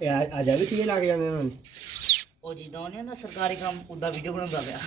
आ जा भी ठीक लग जाने ना ਉਹ ਜਿੱਦਾਂ ਨਹੀਂ ਹੁੰਦਾ ਸਰਕਾਰੀ ਕੰਮ ਉਦਾਂ ਵੀਡੀਓ ਬਣਾਉਂਦਾ ਪਿਆ